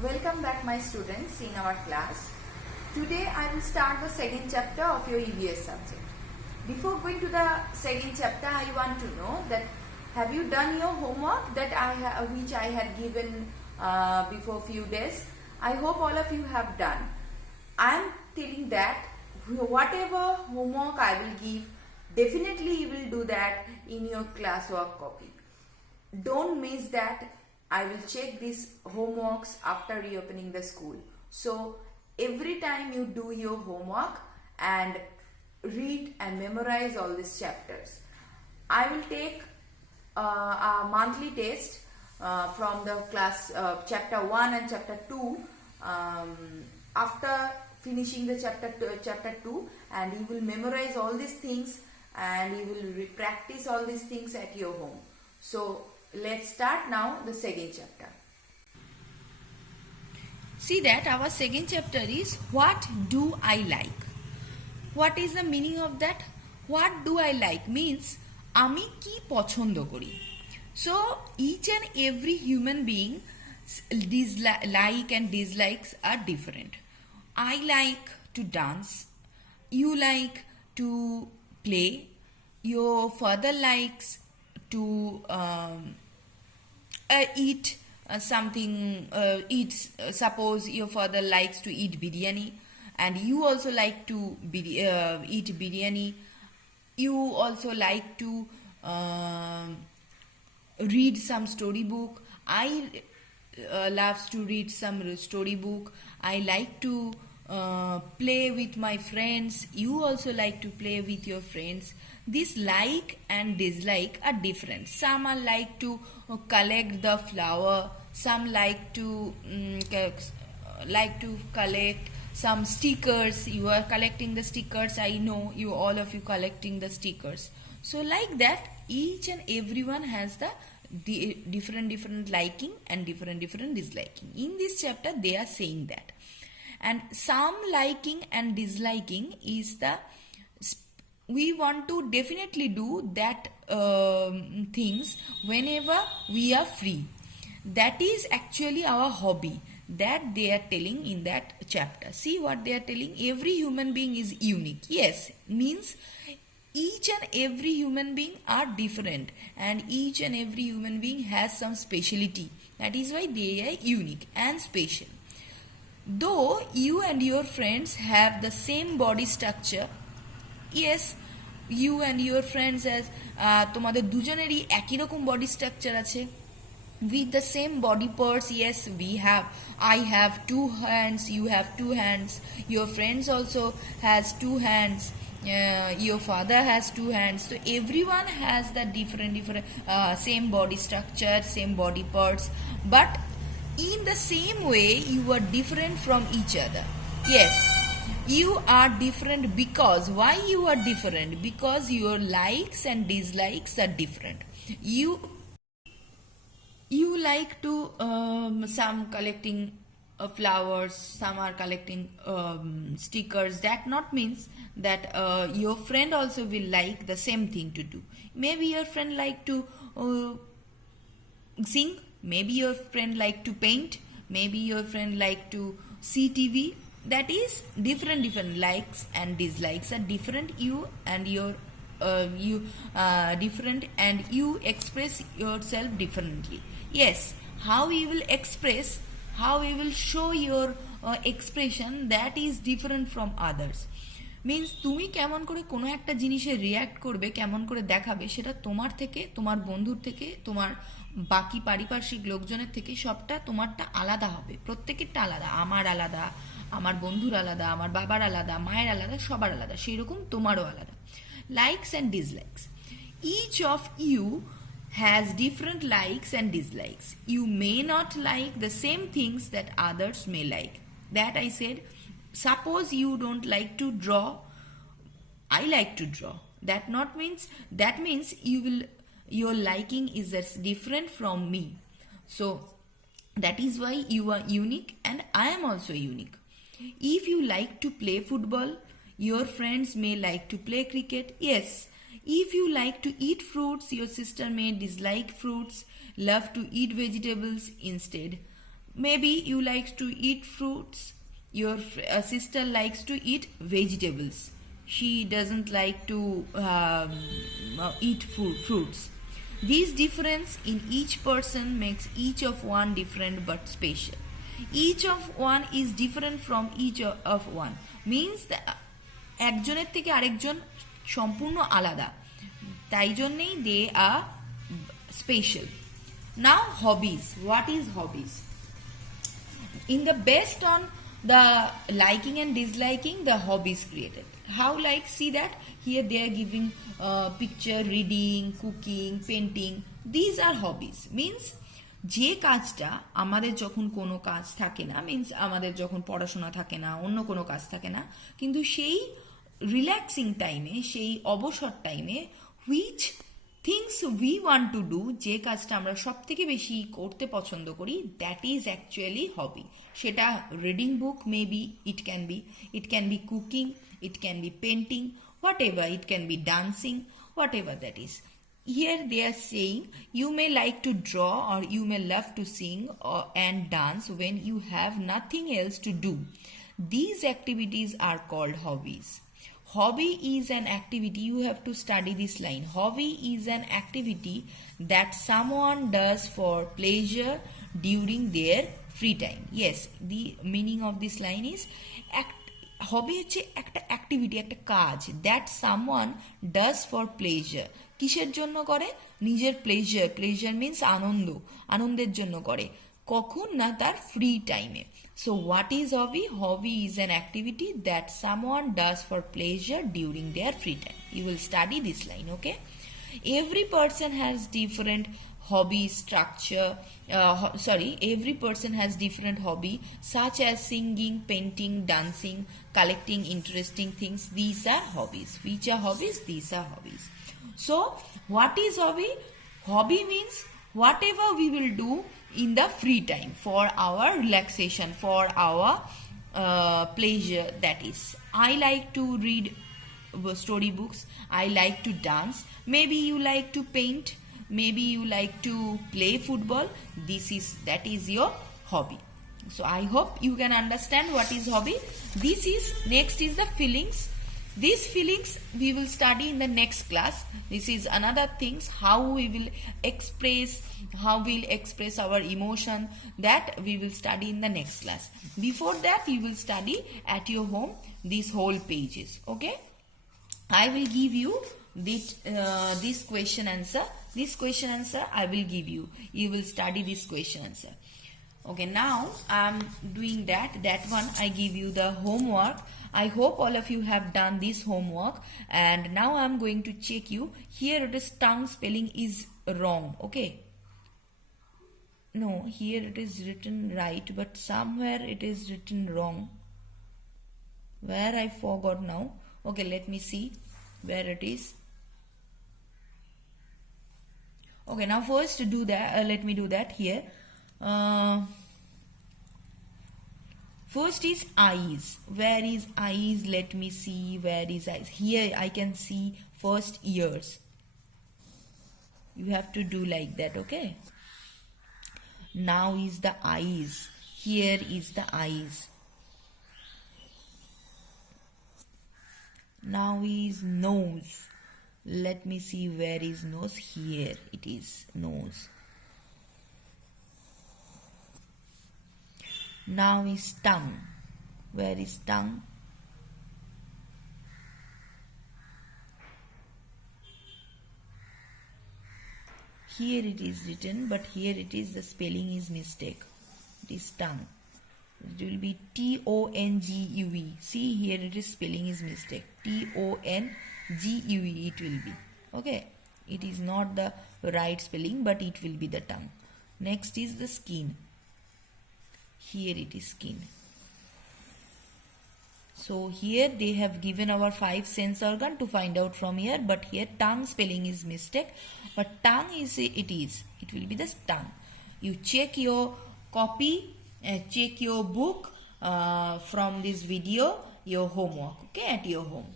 Welcome back my students in our class. Today I will start the second chapter of your EVS subject. Before going to the second chapter, I want to know that have you done your homework that which I had given before few days. I hope all of you have done. I am telling that whatever homework I will give, definitely you will do that in your classwork copy. Don't miss that. I will check these homeworks after reopening the school. So every time you do your homework and read and memorize all these chapters. I will take a monthly test from the class chapter 1 and chapter 2 after finishing the chapter 2, and you will memorize all these things and you will practice all these things at your home. So let's start now the second chapter. See that our second chapter is what do I like? What is the meaning of that? What do I like means আমি কি পছন্দ করি. So each and every human being like and dislikes are different. I like to dance. You like to play. Your father likes to eat something. Suppose your father likes to eat biryani, and you also like to eat biryani. You also like to read some storybook. I loves to read some storybook. I like to play with my friends. You also like to play with your friends. This like and dislike are different. Some are like to collect the flower. Some like to collect some stickers. You are collecting the stickers. I know you, all of you, collecting the stickers. So like that, each and everyone has the different liking and different disliking. In this chapter they are saying that. And some liking and disliking is the we want to definitely do that things whenever we are free. That is actually our hobby that they are telling in that chapter. See what they are telling. Every human being is unique. Yes, means each and every human being are different, and each and every human being has some speciality. That is why they are unique and special. Though you and your friends have the same body structure, yes, you and your friends as তোমাদের দুজনেরই একই রকম body structure আছে, with the same body parts. Yes, I have 2 hands, you have 2 hands, your friends also has 2 hands, your father has 2 hands. So everyone has the different same body structure, same body parts, but in the same way you are different from each other. Yes, you are different. Because why you are different? Because your likes and dislikes are different. You like to some collecting flowers, some are collecting stickers. That not means that your friend also will like the same thing to do. Maybe your friend like to sing, maybe your friend like to paint, maybe your friend like to see TV. That is different likes and dislikes are different. You and your different, and you express yourself differently. Yes, how you will express, how you will show your expression, that is different from others. Means তুমি কেমন করে কোনো একটা জিনিসে react করবে, কেমন করে দেখাবে, সেটা তোমার থেকে, তোমার বন্ধুর থেকে, তোমার বাকি পারিপার্শ্বিক লোকজনের থেকে সবটা তোমারটা আলাদা হবে। প্রত্যেকেরটা আলাদা। আমার আলাদা, আমার বন্ধুর আলাদা, আমার বাবার আলাদা, মায়ের আলাদা, সবার আলাদা। সেই রকম তোমারও আলাদা। Likes and dislikes, each of you has different likes and dislikes. You may not like the same things that others may like. That I said. Suppose you don't like to draw, I like to draw. That means your liking is different from me. So that is why you are unique and I am also unique. If you like to play football, your friends may like to play cricket. Yes, if you like to eat fruits, your sister may dislike fruits, love to eat vegetables instead. maybe you like to eat fruits, your sister likes to eat vegetables, she doesn't like to eat fruits. This difference in each person makes each of one different but special. Each of one is different from each of one means একজনের থেকে আরেকজন সম্পূর্ণ আলাদা, তাই জন্যেই দে আর special. Now hobbies. What is hobbies? In the based on the liking and disliking, the hobbies created. How, like, see that here they are giving picture, reading, cooking, painting. These are hobbies. Means যে কাজটা আমাদের যখন কোনো কাজ থাকে না, means আমাদের যখন পড়াশোনা থাকে না, অন্য কোনো কাজ থাকে না, কিন্তু সেই রিল্যাক্সিং টাইমে, সেই অবসর টাইমে which things we want to do, যে কাজটা আমরা সব থেকে বেশি করতে পছন্দ করি, দ্যাট ইজ অ্যাকচুয়ালি হবি. সেটা reading book maybe, it can be cooking, it can be painting, whatever, it can be dancing, whatever that is. Here they are saying you may like to draw or you may love to sing and dance when you have nothing else to do. These activities are called hobbies. Hobby is an activity, you have to study this line. Hobby is an activity that someone does for pleasure during their free time. Yes, the meaning of this line is হবি হচ্ছে একটা activity, একটা কাজ, that someone does for pleasure. কিসের জন্য করে? নিজের pleasure means আনন্দের জন্য করে. কখন না? তার ফ্রি টাইমে. So what is hobby? Hobby is an activity that someone does for pleasure during their free time. You will study this line, okay? Every person has different hobby structure, every person has different hobby such as singing, painting, dancing, collecting interesting things. These are hobbies. Which are hobbies? These are hobbies. So what is hobby? Hobby means whatever we will do in the free time for our relaxation, for our pleasure. That is, I like to read storybooks, I like to dance, maybe you like to paint, maybe you like to play football. That is your hobby. So I hope you can understand what is hobby. Next is the feelings. These feelings we will study in the next class. This is another things, how we will express our emotion, that we will study in the next class. Before that you will study at your home these whole pages, okay? I will give you this question answer. This question answer I will give you. You will study this question answer. Okay, now I am doing that one. I give you the homework. I hope all of you have done this homework. And now I am going to check you. Here it is tongue spelling is wrong. Okay. No, here it is written right, but somewhere it is written wrong. Where I forgot now. Okay, let me see where it is. Okay, now first to do that, let me do that here. First is eyes. Where is eyes? Let me see where is eyes. Here I can see first ears. You have to do like that, okay? Now is the eyes. Here is the eyes. Now is nose. Let me see where is nose. Here it is nose. Now is tongue. Where is tongue? Here it is written, but here it is the spelling is mistake. It is tongue. It will be Tongue. See, here it is spelling is mistake. Tongue it will be. Okay. It is not the right spelling, but it will be the tongue. Next is the skin. Here it is skin. So here they have given our 5 sense organ to find out from here, but here tongue spelling is mistake. But tongue is it will be the tongue. You check your copy, check your book from this video, your homework, okay, at your home.